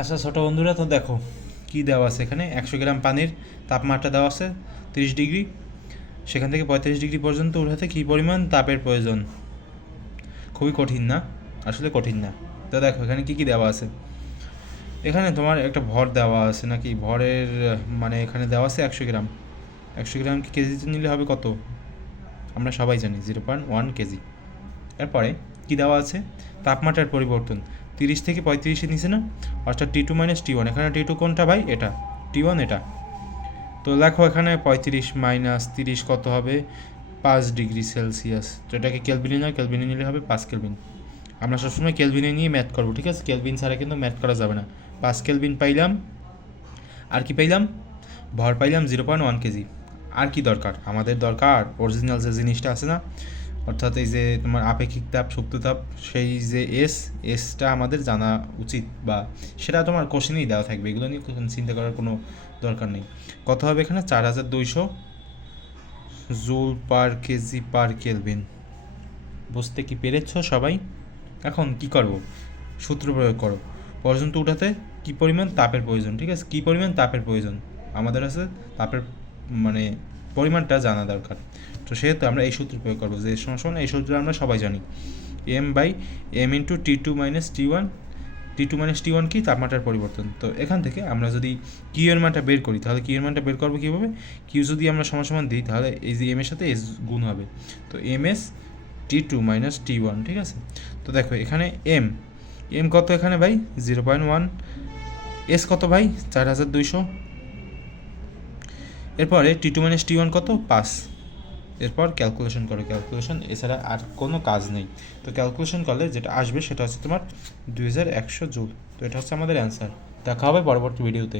আচ্ছা ছোটো বন্ধুরা, তো দেখো কি দেওয়া আছে এখানে? একশো গ্রাম পানির তাপমাত্রা দেওয়া আছে, তিরিশ ডিগ্রি। সেখান থেকে পঁয়ত্রিশ ডিগ্রি পর্যন্ত উঠাতে কী পরিমাণ তাপের প্রয়োজন? খুবই কঠিন না? আসলে কঠিন না। তো দেখো, এখানে কী কী দেওয়া আছে? এখানে তোমার একটা ভর দেওয়া আছে নাকি? ভরের মানে এখানে দেওয়া আছে একশো গ্রাম। একশো গ্রাম কি কেজিতে নিলে হবে কত? আমরা সবাই জানি, জিরো পয়েন্ট ওয়ান কেজি। এরপরে কী দেওয়া আছে? তাপমাত্রার পরিবর্তন। তিরিশ থেকে পঁয়ত্রিশে নিচে না? অর্থাৎ T two minus T one এখানে টি টু কোনটা ভাই? এটা। টি ওয়ান এটা। তো দেখো এখানে পঁয়ত্রিশ মাইনাস তিরিশ কত হবে? পাঁচ ডিগ্রি সেলসিয়াস। তো এটাকে কেলভিনে নয় কেলভিনে নিলে হবে পাঁচ কেলভিন আমরা সবসময় কেলভিনে নিয়ে ম্যাথ করব, ঠিক আছে? কেলভিন ছাড়া কিন্তু ম্যাথ করা যাবে না। পাঁচ কেলভিন পাইলাম। আর কি পাইলাম? ভর পাইলাম জিরো পয়েন্ট ওয়ান কেজি। আর কি দরকার? আমাদের দরকার অরিজিনাল যে জিনিসটা আছে না অর্থাৎ এই যে তোমার আপেক্ষিক তাপ সুপ্ত তাপ, সেই যে এস এসটা আমাদের জানা উচিত বা সেটা তোমার কোশ্চেনেই দেওয়া থাকবে। এগুলো নিয়ে চিন্তা করার কোনো দরকার নেই। কত হবে এখানে চার হাজার দুইশো joule per KG per kelvin. বুঝতে কি পেরেছ সবাই? এখন কি করব? সূত্র প্রয়োগ করো। পর্যন্ত উঠাতে কি পরিমাণ তাপের প্রয়োজন? ঠিক আছে? কি পরিমাণ তাপের প্রয়োজন? আমাদের আছে তাপের মানে পরিমাণটা জানা দরকার। তো সেহেতু আমরা এই সূত্র প্রয়োগ করব যে সমান এই সূত্র আমরা সবাই জানি। M by M into T two minus T one T two minus T one কি? তাপমাত্রার পরিবর্তন। তো এখান থেকে আমরা যদি কিউ মানটা বের করি, তাহলে কিউ মানটা বের করব কীভাবে? কিউ যদি আমরা সমান সমান দিই, তাহলে এই যে এম এর সাথে এস গুণ হবে। তো M S T two minus T one ঠিক আছে? তো দেখো, এখানে এম এম কত এখানে ভাই? জিরো পয়েন্ট ওয়ান এস কত ভাই? চার হাজার দুইশো। এরপরে T two minus T one কত? পাঁচ। এরপর ক্যালকুলেশন করো। ক্যালকুলেশন এছাড়া আর কোনো কাজ নেই। তো ক্যালকুলেশন করলে যেটা আসবে সেটা হচ্ছে তোমার দুই হাজার একশো জুল। তো এটা হচ্ছে আমাদের অ্যান্সার দেখা হবে পরবর্তী ভিডিওতে